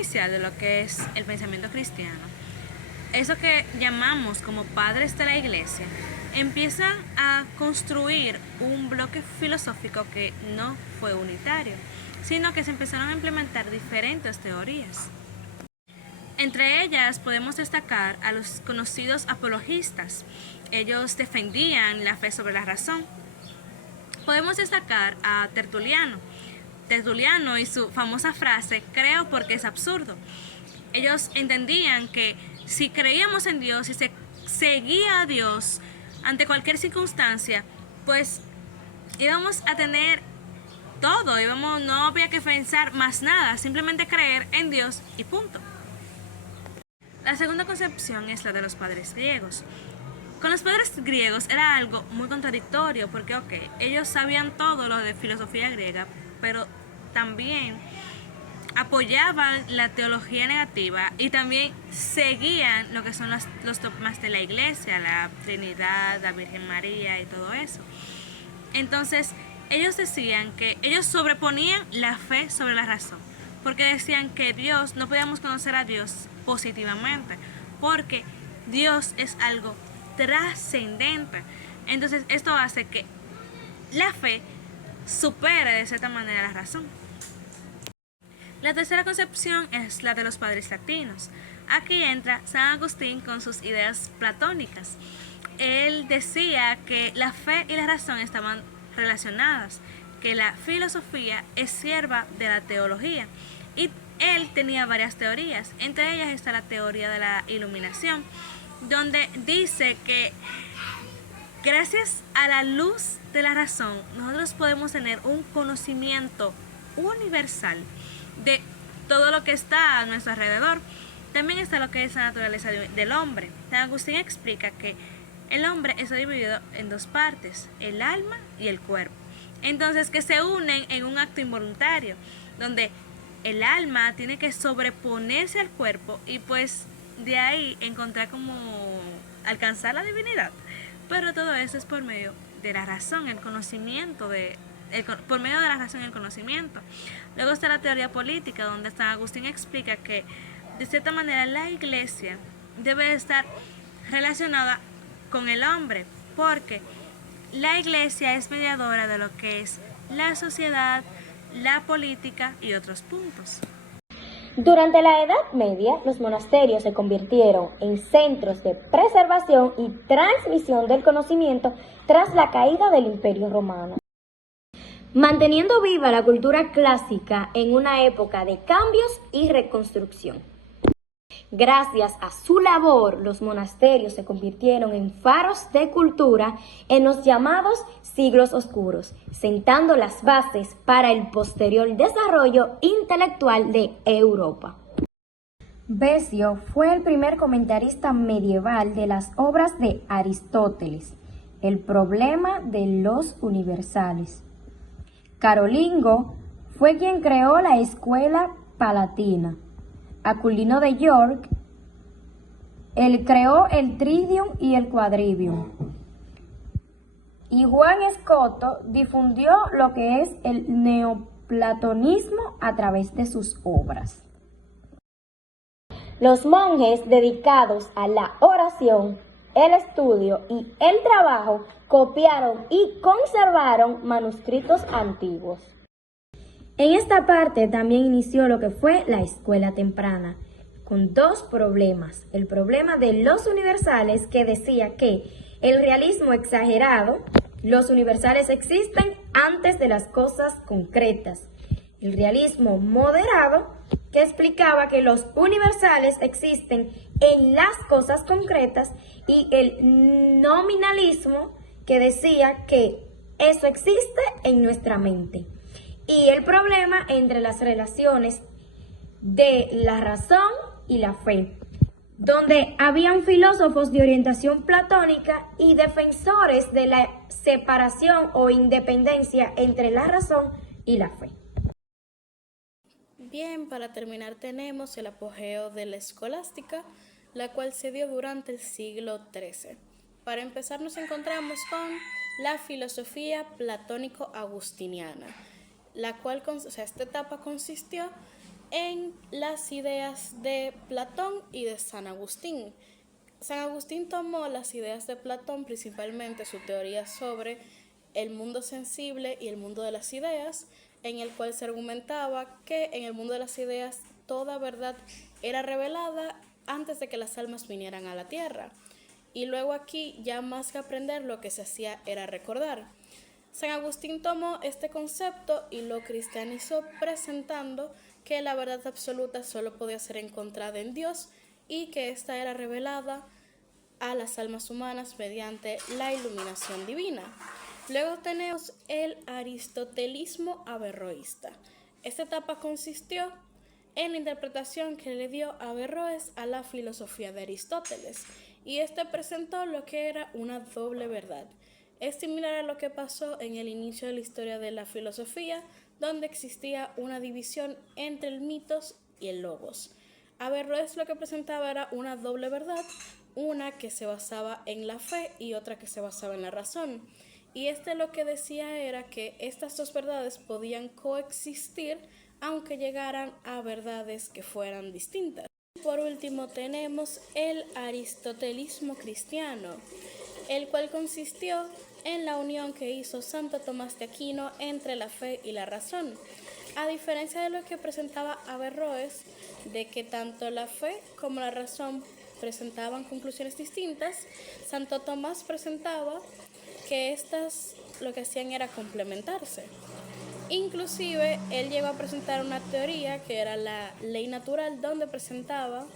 inicial de lo que es el pensamiento cristiano, eso que llamamos como padres de la iglesia, empiezan a construir un bloque filosófico que no fue unitario, sino que se empezaron a implementar diferentes teorías. Entre ellas podemos destacar a los conocidos apologistas. Ellos defendían la fe sobre la razón. Podemos destacar a Tertuliano. Tertuliano y su famosa frase, creo porque es absurdo. Ellos entendían que si creíamos en Dios y se seguía a Dios ante cualquier circunstancia, pues íbamos a tener todo, no había que pensar más nada, simplemente creer en Dios y punto. La segunda concepción es la de los padres griegos. Con los padres griegos era algo muy contradictorio porque, ellos sabían todo lo de filosofía griega, pero también apoyaban la teología negativa y también seguían lo que son los dogmas de la iglesia, la Trinidad, la Virgen María y todo eso. Entonces, ellos decían que ellos sobreponían la fe sobre la razón, porque decían que Dios, no podíamos conocer a Dios positivamente, porque Dios es algo trascendente. Entonces, esto hace que la fe supere de cierta manera la razón. La tercera concepción es la de los padres latinos. Aquí entra San Agustín con sus ideas platónicas. Él decía que la fe y la razón estaban relacionadas, que la filosofía es sierva de la teología. Y él tenía varias teorías, entre ellas está la teoría de la iluminación, donde dice que gracias a la luz de la razón nosotros podemos tener un conocimiento universal de todo lo que está a nuestro alrededor. También está lo que es la naturaleza del hombre. San Agustín explica que el hombre está dividido en dos partes, el alma y el cuerpo. Entonces, que se unen en un acto involuntario, donde el alma tiene que sobreponerse al cuerpo y pues de ahí encontrar como alcanzar la divinidad. Pero todo eso es por medio de la razón, el conocimiento por medio de la razón y el conocimiento. Luego está la teoría política, donde San Agustín explica que de cierta manera la iglesia debe estar relacionada con el hombre, porque la iglesia es mediadora de lo que es la sociedad, la política y otros puntos. Durante la Edad Media, los monasterios se convirtieron en centros de preservación y transmisión del conocimiento tras la caída del Imperio Romano, manteniendo viva la cultura clásica en una época de cambios y reconstrucción. Gracias a su labor, los monasterios se convirtieron en faros de cultura en los llamados siglos oscuros, sentando las bases para el posterior desarrollo intelectual de Europa. Besio fue el primer comentarista medieval de las obras de Aristóteles, El problema de los universales. Carolingo fue quien creó la escuela palatina. Aculino de York, él creó el trivium y el quadrivium. Y Juan Escoto difundió lo que es el neoplatonismo a través de sus obras. Los monjes dedicados a la oración, el estudio y el trabajo copiaron y conservaron manuscritos antiguos. En esta parte también inició lo que fue la escuela temprana, con dos problemas. El problema de los universales, que decía que el realismo exagerado, los universales existen antes de las cosas concretas. El realismo moderado, que explicaba que los universales existen en las cosas concretas, y el nominalismo, que decía que eso existe en nuestra mente. Y el problema entre las relaciones de la razón y la fe, donde habían filósofos de orientación platónica y defensores de la separación o independencia entre la razón y la fe. Bien, para terminar tenemos el apogeo de la escolástica, la cual se dio durante el siglo XIII. Para empezar nos encontramos con la filosofía platónico-agustiniana, la cual, esta etapa consistió en las ideas de Platón y de San Agustín. San Agustín tomó las ideas de Platón, principalmente su teoría sobre el mundo sensible y el mundo de las ideas, en el cual se argumentaba que en el mundo de las ideas toda verdad era revelada antes de que las almas vinieran a la tierra. Y luego aquí, ya más que aprender, lo que se hacía era recordar. San Agustín tomó este concepto y lo cristianizó, presentando que la verdad absoluta solo podía ser encontrada en Dios y que ésta era revelada a las almas humanas mediante la iluminación divina. Luego tenemos el aristotelismo averroísta. Esta etapa consistió en la interpretación que le dio Averroes a la filosofía de Aristóteles, y este presentó lo que era una doble verdad. Es similar a lo que pasó en el inicio de la historia de la filosofía, donde existía una división entre el mitos y el logos. Averroes lo que presentaba era una doble verdad, una que se basaba en la fe y otra que se basaba en la razón. Y lo que decía era que estas dos verdades podían coexistir aunque llegaran a verdades que fueran distintas. Por último tenemos el aristotelismo cristiano, el cual consistió en la unión que hizo Santo Tomás de Aquino entre la fe y la razón. A diferencia de lo que presentaba Averroes, de que tanto la fe como la razón presentaban conclusiones distintas, Santo Tomás presentaba que estas lo que hacían era complementarse. Inclusive, él llegó a presentar una teoría que era la ley natural, donde presentaba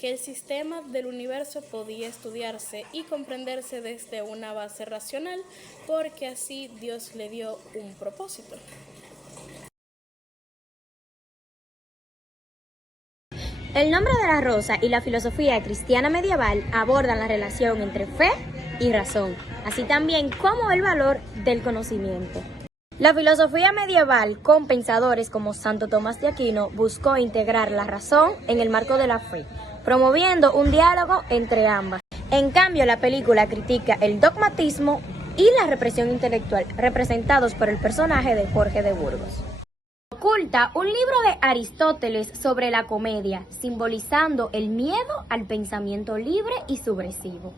que el sistema del universo podía estudiarse y comprenderse desde una base racional, porque así Dios le dio un propósito. El nombre de la rosa y la filosofía cristiana medieval abordan la relación entre fe y razón, así también como el valor del conocimiento. La filosofía medieval, con pensadores como Santo Tomás de Aquino, buscó integrar la razón en el marco de la fe, promoviendo un diálogo entre ambas. En cambio, la película critica el dogmatismo y la represión intelectual, representados por el personaje de Jorge de Burgos. Oculta un libro de Aristóteles sobre la comedia, simbolizando el miedo al pensamiento libre y subversivo.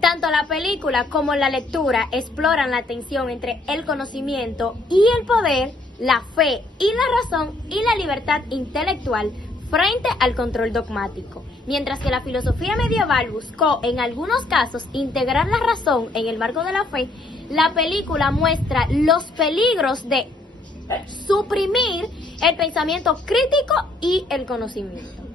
Tanto la película como la lectura exploran la tensión entre el conocimiento y el poder, la fe y la razón y la libertad intelectual frente al control dogmático. Mientras que la filosofía medieval buscó en algunos casos integrar la razón en el marco de la fe, la película muestra los peligros de suprimir el pensamiento crítico y el conocimiento.